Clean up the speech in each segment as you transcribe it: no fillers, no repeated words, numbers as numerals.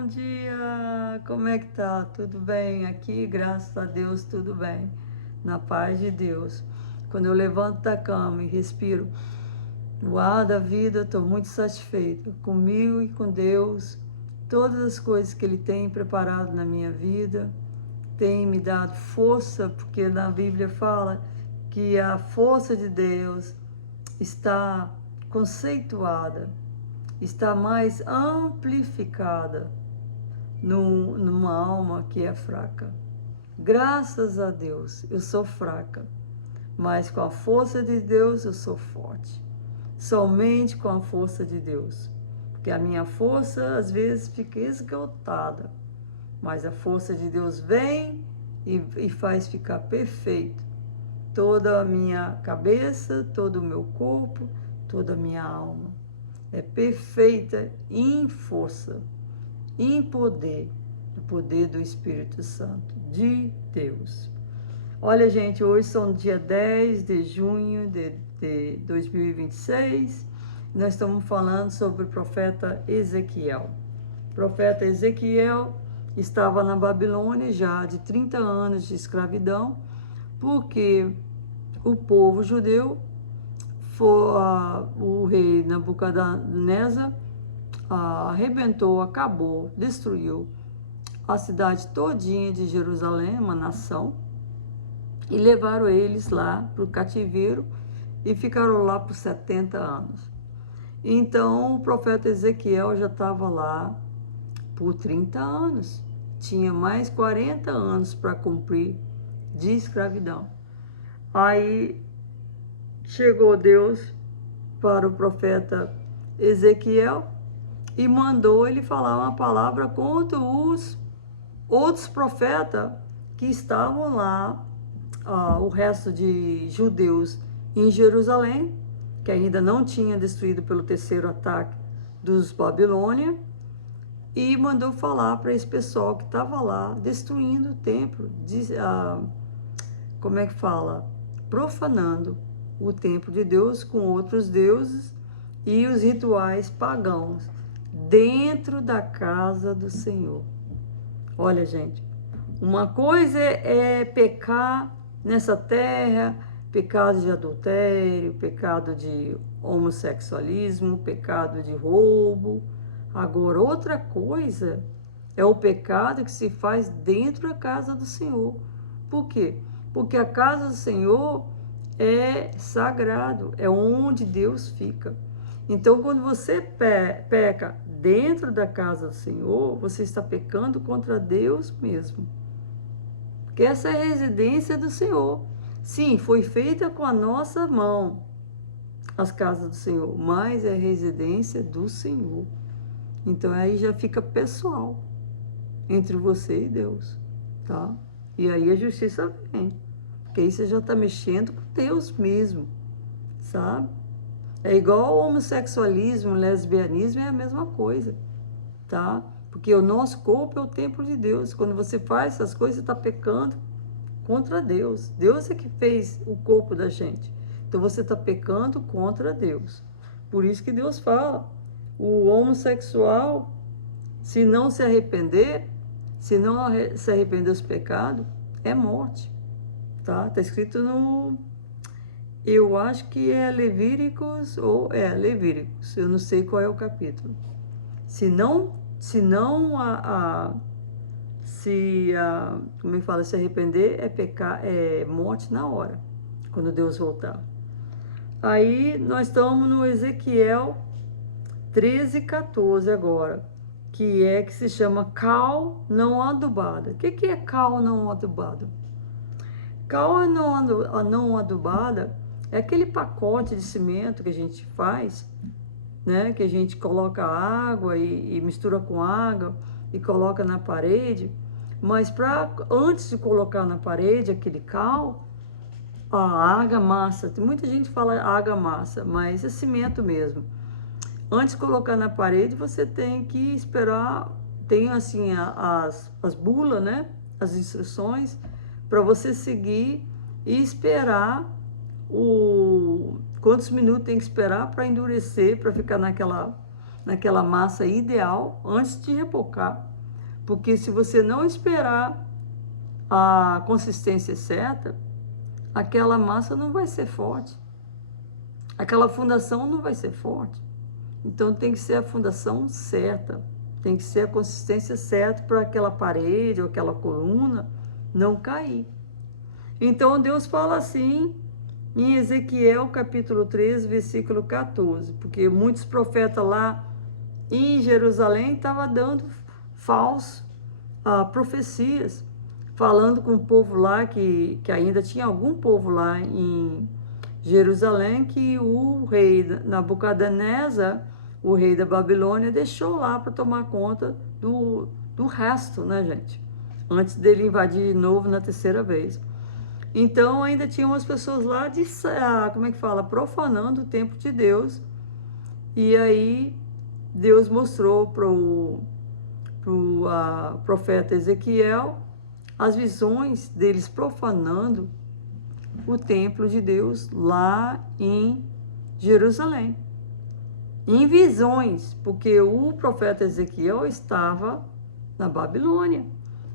bom dia! Como é que tá? Tudo bem? Aqui, graças a Deus, tudo bem. Na paz de Deus. Quando eu levanto da cama e respiro o ar da vida, estou muito satisfeita comigo e com Deus. Todas as coisas que Ele tem preparado na minha vida tem me dado força, porque na Bíblia fala que a força de Deus está conceituada, está mais amplificada numa alma que é fraca. Graças a Deus, eu sou fraca, mas com a força de Deus eu sou forte. Somente com a força de Deus. Porque a minha força às vezes fica esgotada, mas a força de Deus vem e faz ficar perfeito toda a minha cabeça, todo o meu corpo, toda a minha alma. É perfeita em força, em poder, o poder do Espírito Santo, de Deus. Olha, gente, hoje são dia 10 de junho de 2026. Nós estamos falando sobre o profeta Ezequiel. O profeta Ezequiel estava na Babilônia já de 30 anos de escravidão, porque o povo judeu, o rei Nabucodonosor, arrebentou, acabou, destruiu a cidade todinha de Jerusalém, uma nação, e levaram eles lá para o cativeiro e ficaram lá por 70 anos. Então o profeta Ezequiel já estava lá por 30 anos, tinha mais 40 anos para cumprir de escravidão. Aí chegou Deus para o profeta Ezequiel e mandou ele falar uma palavra contra os outros profetas que estavam lá, o resto de judeus em Jerusalém, que ainda não tinha destruído pelo terceiro ataque dos Babilônia, e mandou falar para esse pessoal que estava lá destruindo o templo, como é que fala? Profanando o templo de Deus com outros deuses e os rituais pagãos dentro da casa do Senhor. Olha, gente, uma coisa é pecar nessa terra, pecado de adultério, pecado de homossexualismo, pecado de roubo. Agora, outra coisa é o pecado que se faz dentro da casa do Senhor. Por quê? Porque a casa do Senhor é sagrado, é onde Deus fica. Então, quando você peca dentro da casa do Senhor, você está pecando contra Deus mesmo. Porque essa é a residência do Senhor. Sim, foi feita com a nossa mão as casas do Senhor, mas é a residência do Senhor. Então, aí já fica pessoal entre você e Deus, tá? E aí a justiça vem. Porque aí você já está mexendo com Deus mesmo, sabe? É igual o homossexualismo, o lesbianismo, é a mesma coisa, tá? Porque o nosso corpo é o templo de Deus. Quando você faz essas coisas, você está pecando contra Deus. Deus é que fez o corpo da gente. Então você está pecando contra Deus. Por isso que Deus fala, o homossexual, se não se arrepender, se não se arrepender dos pecados, é morte, tá? Está escrito no... Eu acho que é Levíticos, ou é Levíticos, eu não sei qual é o capítulo. Como eu falo, se arrepender é pecar, é morte na hora, quando Deus voltar. Aí nós estamos no Ezequiel 13:14 agora, que se chama cal não adubada. O que é cal não adubada? Cal não adubada é aquele pacote de cimento que a gente faz, né? Que a gente coloca água e mistura com água e coloca na parede. Mas antes de colocar na parede aquele cal, a argamassa, tem muita gente que fala argamassa, mas é cimento mesmo. Antes de colocar na parede, você tem que esperar, tem assim as bulas, né? As instruções para você seguir e esperar quantos minutos tem que esperar para endurecer, para ficar naquela naquela massa ideal antes de rebocar. Porque se você não esperar a consistência certa, aquela massa não vai ser forte. Aquela fundação não vai ser forte. Então tem que ser a fundação certa, tem que ser a consistência certa para aquela parede ou aquela coluna não cair. Então Deus fala assim em Ezequiel capítulo 13, versículo 14, porque muitos profetas lá em Jerusalém estavam dando falsas profecias, falando com o povo lá, que ainda tinha algum povo lá em Jerusalém, que o rei Nabucodonosor, o rei da Babilônia, deixou lá para tomar conta do resto, né, gente? Antes dele invadir de novo na terceira vez. Então, ainda tinha umas pessoas lá, como é que fala? Profanando o templo de Deus. E aí, Deus mostrou para o profeta Ezequiel as visões deles profanando o templo de Deus lá em Jerusalém. Em visões, porque o profeta Ezequiel estava na Babilônia,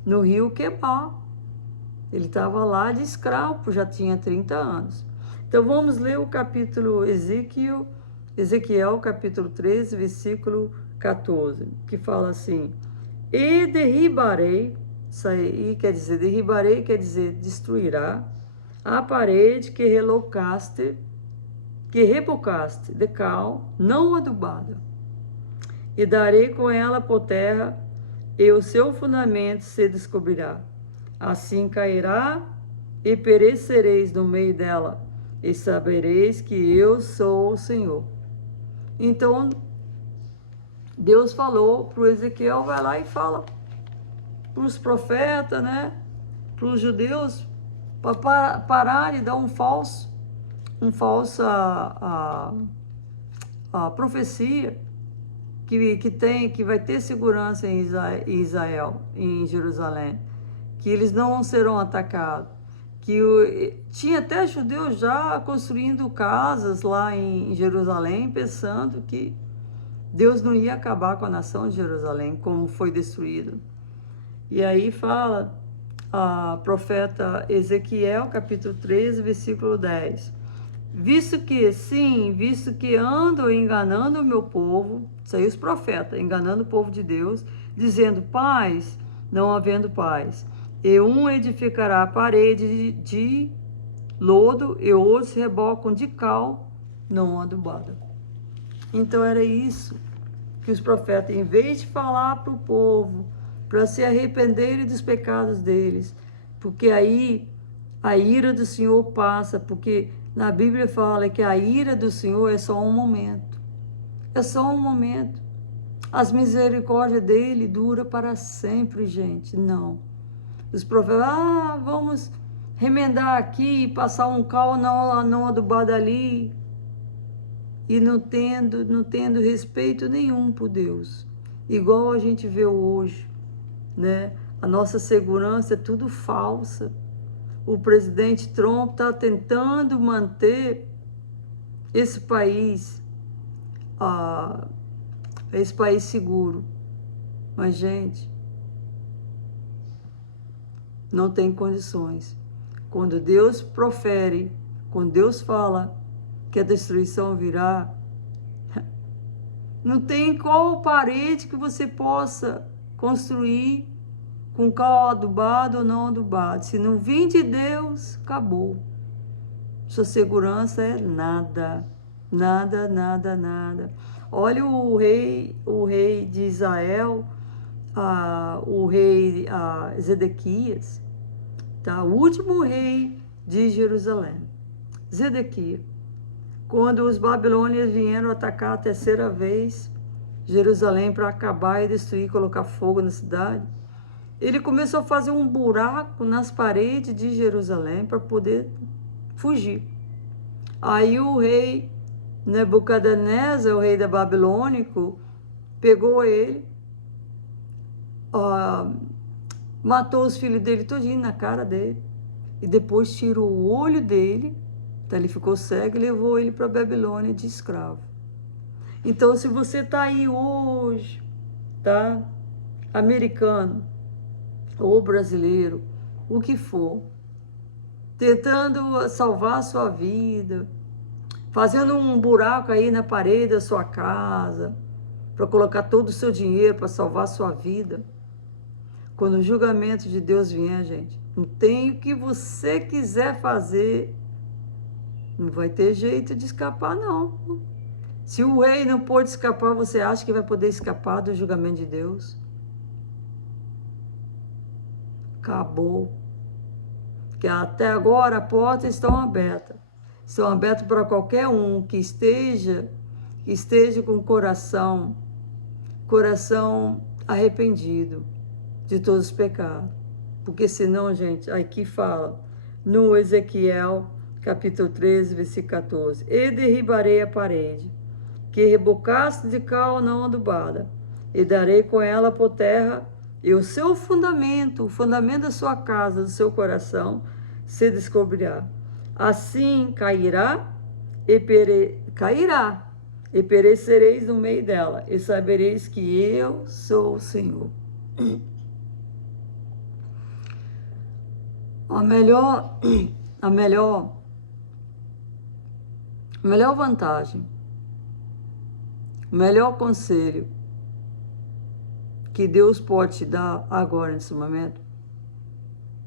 no rio Quebar. Ele estava lá de escravo, já tinha 30 anos. Então vamos ler o capítulo Ezequiel capítulo 13, versículo 14, que fala assim: e derribarei, isso aí quer dizer, derribarei quer dizer destruirá, a parede que rebocaste de cal não adubada, e darei com ela por terra, e o seu fundamento se descobrirá. Assim cairá, e perecereis no meio dela, e sabereis que eu sou o Senhor. Então, Deus falou para o Ezequiel, vai lá e fala para os profetas, né? Para os judeus, para parar de dar uma falsa profecia que vai ter segurança em Israel, em Jerusalém, que eles não serão atacados, tinha até judeus já construindo casas lá em Jerusalém, pensando que Deus não ia acabar com a nação de Jerusalém, como foi destruído. E aí fala a profeta Ezequiel, capítulo 13, versículo 10. Visto que andam enganando o meu povo, isso aí os profetas, enganando o povo de Deus, dizendo paz, não havendo paz. E um edificará a parede de lodo, e outros rebocam de cal, não adubada. Então era isso que os profetas, em vez de falar para o povo, para se arrependerem dos pecados deles, porque aí a ira do Senhor passa, porque na Bíblia fala que a ira do Senhor é só um momento. É só um momento. As misericórdias dele duram para sempre, gente. Não. Os profetas, vamos remendar aqui, passar um cal não adubado ali, e não tendo respeito nenhum por Deus. Igual a gente vê hoje, né? A nossa segurança é tudo falsa. O presidente Trump está tentando manter esse país seguro. Mas, gente, não tem condições. Quando Deus profere, quando Deus fala que a destruição virá, não tem qual parede que você possa construir com cal adubado ou não adubado. Se não vir de Deus, acabou. Sua segurança é nada. Nada, nada, nada. Olha o rei de Israel, o rei Zedequias, tá? O último rei de Jerusalém, Zedequias. Quando os babilônios vieram atacar a terceira vez Jerusalém para acabar e destruir, colocar fogo na cidade, ele começou a fazer um buraco nas paredes de Jerusalém para poder fugir. Aí o rei Nabucodonosor, o rei da Babilônia, pegou ele, matou os filhos dele todinho na cara dele, e depois tirou o olho dele, então ele ficou cego e levou ele para a Babilônia de escravo. Então, se você está aí hoje, tá? Americano ou brasileiro, o que for, tentando salvar a sua vida, fazendo um buraco aí na parede da sua casa, para colocar todo o seu dinheiro para salvar a sua vida. Quando o julgamento de Deus vier, gente, não tem o que você quiser fazer, não vai ter jeito de escapar, não. Se o rei não pôde escapar, você acha que vai poder escapar do julgamento de Deus? Acabou. Que até agora as portas estão abertas. Estão abertas para qualquer um que esteja com o coração arrependido de todos os pecados. Porque senão, gente, aqui fala, no Ezequiel, capítulo 13, versículo 14, e derribarei a parede, que rebocaste de cal não adubada, e darei com ela por terra, e o seu fundamento, o fundamento da sua casa, do seu coração, se descobrirá. Assim cairá, e perecereis no meio dela, e sabereis que eu sou o Senhor. A melhor vantagem, o melhor conselho que Deus pode te dar agora, nesse momento,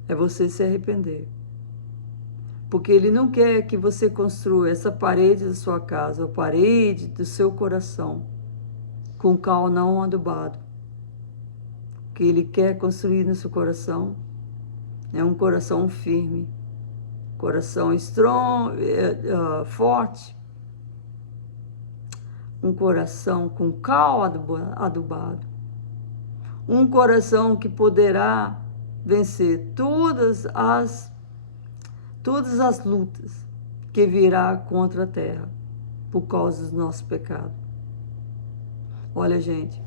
é você se arrepender. Porque Ele não quer que você construa essa parede da sua casa, a parede do seu coração, com cal não adubado. O que Ele quer construir no seu coração é um coração firme, coração forte, um coração com cal adubado, um coração que poderá vencer todas as lutas que virá contra a terra por causa dos nossos pecados. Olha, gente,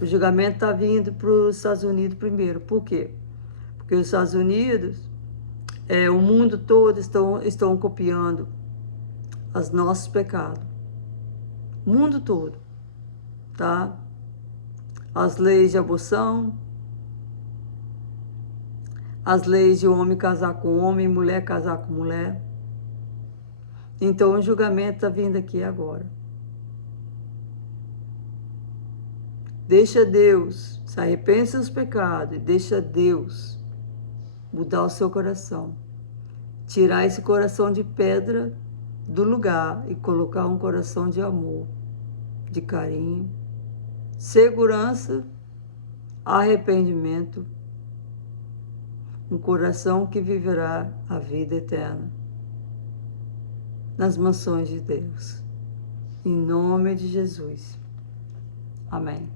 o julgamento está vindo para os Estados Unidos primeiro. Por quê? Porque os Estados Unidos, o mundo todo estão copiando os nossos pecados. O mundo todo, tá? As leis de aborção, as leis de homem casar com homem, mulher casar com mulher. Então o julgamento está vindo aqui agora. Deixa Deus, se arrepende dos seus pecados e deixa Deus mudar o seu coração. Tirar esse coração de pedra do lugar e colocar um coração de amor, de carinho, segurança, arrependimento, um coração que viverá a vida eterna nas mansões de Deus. Em nome de Jesus. Amém.